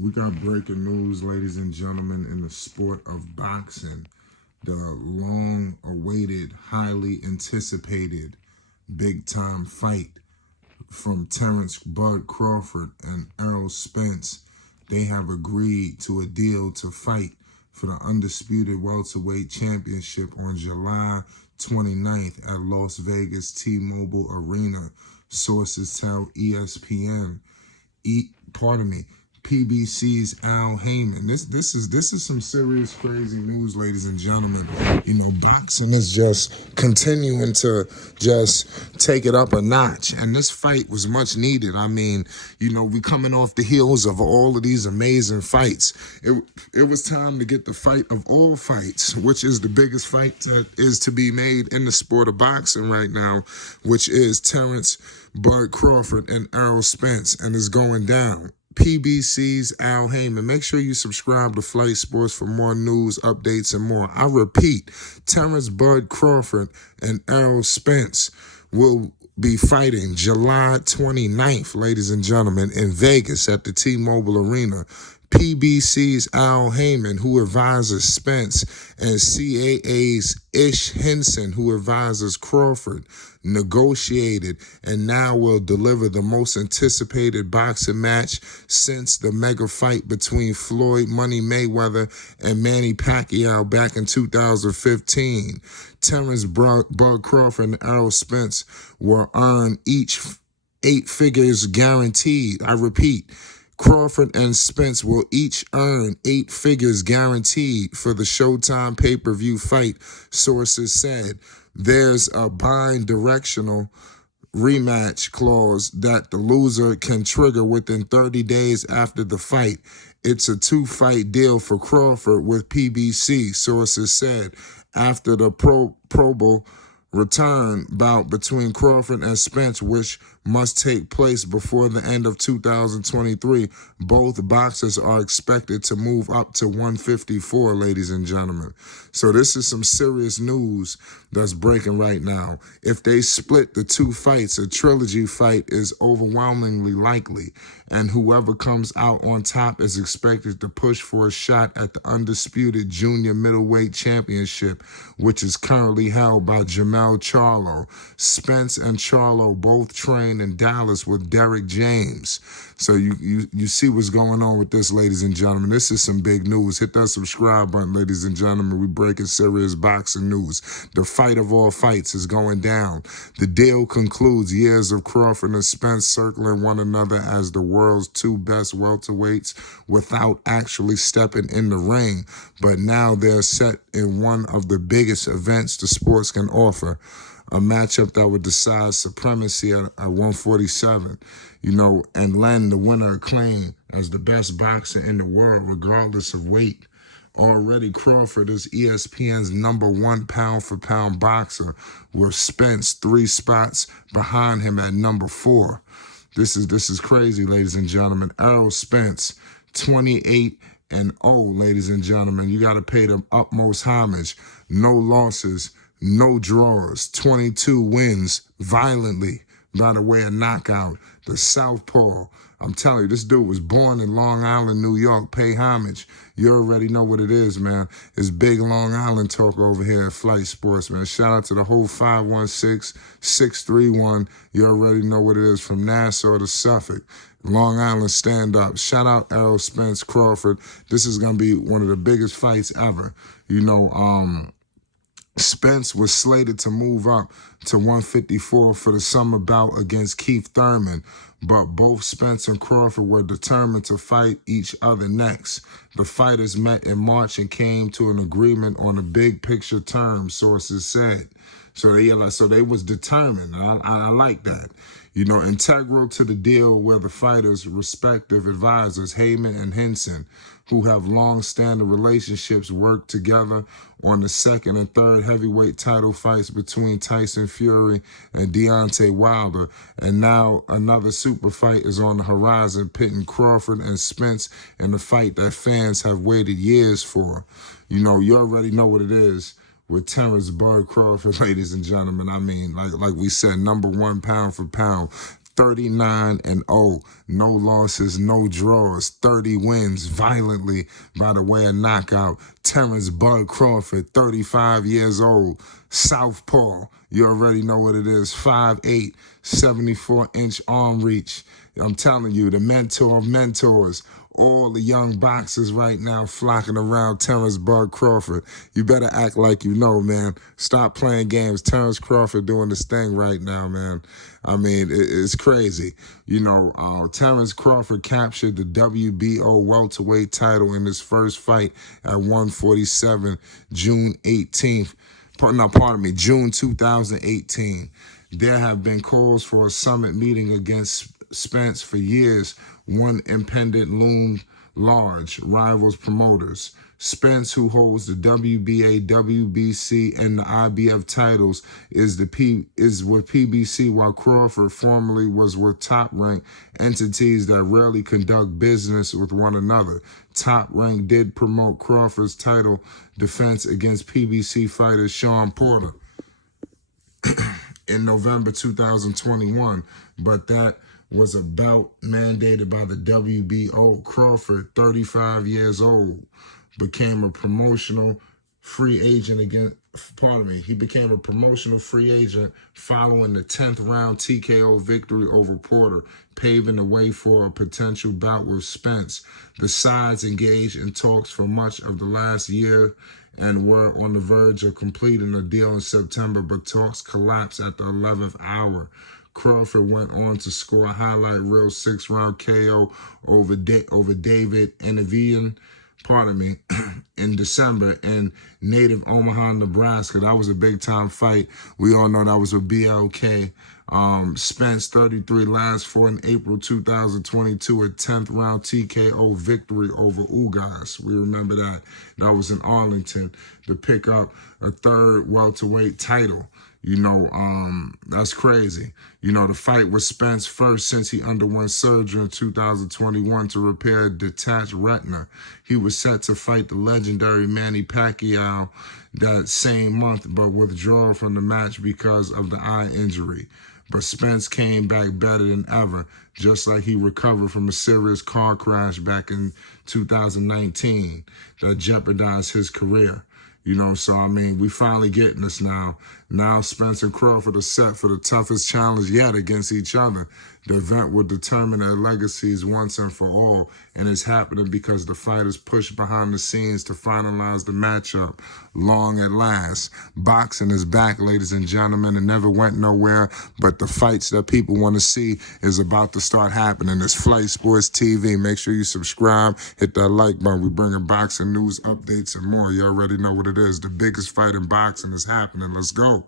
We got breaking news, ladies and gentlemen, in the sport of boxing. The long-awaited, highly anticipated, big-time fight from Terence Crawford and Errol Spence. They have agreed to a deal to fight for the Undisputed Welterweight Championship on July 29th at Las Vegas T-Mobile Arena. Sources tell ESPN. PBC's Al Heyman. This is some serious crazy news, ladies and gentlemen. You know, boxing is just continuing to just take it up a notch, and this fight was much needed. I mean, you know, we coming off the heels of all of these amazing fights. It was time to get the fight of all fights, which is the biggest fight that is to be made in the sport of boxing right now, which is Terence Crawford and Errol Spence, and it's going down. PBC's Al Heyman. Make sure you subscribe to Flight Sports for more news, updates, and more. I repeat, Terence Crawford and Errol Spence will be fighting July 29th, ladies and gentlemen, in Vegas at the T-Mobile Arena. PBC's Al Heyman, who advises Spence, and CAA's Ish Henson, who advises Crawford, negotiated and now will deliver the most anticipated boxing match since the mega fight between Floyd Money Mayweather and Manny Pacquiao back in 2015. Terence Crawford and Errol Spence will earn each 8 figures guaranteed. I repeat, Crawford and Spence will each earn 8 figures guaranteed for the Showtime pay-per-view fight, sources said. There's a bi-directional rematch clause that the loser can trigger within 30 days after the fight. It's a 2-fight deal for Crawford with PBC, sources said. After the probable return bout between Crawford and Spence, which must take place before the end of 2023, both boxers are expected to move up to 154, ladies and gentlemen. So this is some serious news that's breaking right now. If they split the 2 fights, a trilogy fight is overwhelmingly likely, and whoever comes out on top is expected to push for a shot at the Undisputed Junior Middleweight Championship, which is currently held by Jamel Charlo. Spence and Charlo both train in Dallas with Derek James. So you see what's going on with this, ladies and gentlemen. This is some big news. Hit that subscribe button, ladies and gentlemen. We breaking serious boxing news. The fight of all fights is going down. The deal concludes years of Crawford and Spence circling one another as the world's 2 best welterweights without actually stepping in the ring. But now they're set in one of the biggest events the sports can offer, a matchup that would decide supremacy at 147, you know, and lend the winner a claim as the best boxer in the world, regardless of weight. Already, Crawford is ESPN's #1 pound-for-pound boxer, with Spence 3 spots behind him at #4. This is crazy, ladies and gentlemen. Errol Spence, 28-0, ladies and gentlemen. You got to pay them utmost homage. No losses, no draws, 22 wins violently by the way of knockout. The Southpaw. I'm telling you, this dude was born in Long Island, New York. Pay homage. You already know what it is, man. It's big Long Island talk over here at Flight Sports, man. Shout out to the whole 516-631. You already know what it is, from Nassau to Suffolk. Long Island stand-up. Shout out Errol Spence Crawford. This is going to be one of the biggest fights ever. You know, Spence was slated to move up to 154 for the summer bout against Keith Thurman, but both Spence and Crawford were determined to fight each other next. The fighters met in March and came to an agreement on the big picture terms, sources said. So they was determined. I like that. You know, integral to the deal were the fighters' respective advisors, Heyman and Henson, who have long-standing relationships, worked together on the 2nd and 3rd heavyweight title fights between Tyson Fury and Deontay Wilder. And now another super fight is on the horizon, pitting Crawford and Spence in a fight that fans have waited years for. You know, you already know what it is with Terence Crawford, ladies and gentlemen. I mean, like we said, #1 pound for pound. 39-0, no losses, no draws, 30 wins violently by the way of knockout. Terence Bud Crawford, 35 years old, southpaw. You already know what it is. 5'8", 74-inch arm reach. I'm telling you, the mentor of mentors. All the young boxers right now flocking around Terence Bud Crawford. You better act like you know, man. Stop playing games. Terence Crawford doing this thing right now, man. I mean, it's crazy. You know, Terence Crawford captured the WBO welterweight title in his first fight at 147, June 18th. June 2018. There have been calls for a summit meeting against Spence for years. One impending loomed large, rivals promoters. Spence, who holds the WBA, WBC, and the IBF titles, is with PBC, while Crawford formerly was with top-ranked entities that rarely conduct business with one another. Top Rank did promote Crawford's title defense against PBC fighter Sean Porter in November 2021, but that was a bout mandated by the WBO. Crawford, 35 years old, became a promotional free agent He became a promotional free agent following the 10th round TKO victory over Porter, paving the way for a potential bout with Spence. The sides engaged in talks for much of the last year and were on the verge of completing a deal in September, but talks collapsed at the 11th hour. Crawford went on to score a highlight reel 6-round KO over David Enavian, in December in native Omaha, Nebraska. That was a big-time fight. We all know that was with BLK. Spence, 33, last fought in April 2022, a 10th round TKO victory over Ugas. We remember that. That was in Arlington to pick up a third welterweight title. You know, that's crazy. You know, the fight was Spence first since he underwent surgery in 2021 to repair a detached retina. He was set to fight the legendary Manny Pacquiao that same month, but withdrew from the match because of the eye injury. But Spence came back better than ever, just like he recovered from a serious car crash back in 2019 that jeopardized his career. You know, so, I mean, we finally getting this now. Now Spence and Crawford are set for the toughest challenge yet against each other. The event will determine their legacies once and for all, and it's happening because the fighters pushed behind the scenes to finalize the matchup long at last. Boxing is back, ladies and gentlemen. It never went nowhere, but the fights that people want to see is about to start happening. It's Flight Sports TV. Make sure you subscribe, hit that like button. We bringing boxing news, updates, and more. You already know what it is. The biggest fight in boxing is happening. Let's go.